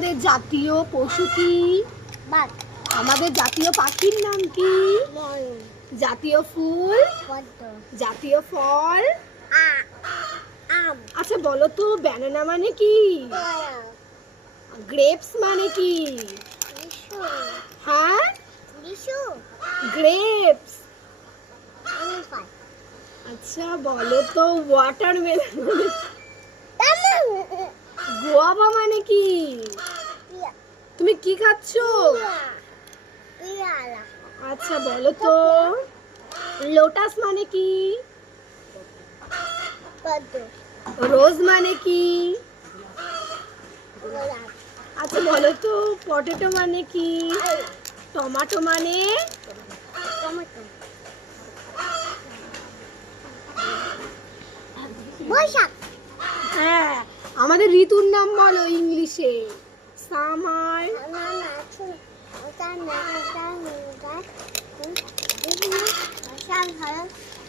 আমাদের জাতীয় পশু কি? বাঘ। আমাদের জাতীয় পাখির নাম কি? ময়ূর। জাতীয় ফুল? পদ্ম। জাতীয় ফল? আম। আচ্ছা বলো তো ব্যানানা মানে কি? কলা। গ্রেপস মানে কি? লিচু। হ্যাঁ, লিচু। গ্রেপস। এলিফ্যান্ট। আচ্ছা বলো তো ওয়াটারমেলন মানে তামাং। গোয়াভা মানে কি? পিয়া। তুমি কি খাচ্ছো? পিয়ালা। আচ্ছা বলো তো লোটাস মানে কি? পদ্ম। রোজ মানে কি? গোলাপ। আচ্ছা বলো তো পটেটো মানে কি? টমেটো মানে? টমেটো। বৈশাখ। হ্যাঁ, আমাদের ঋতুর নাম বলো ইংলিশে। সামার। না না শুন ওটা না ওটা না ওটা বিভিন্ন ভাষা ভালো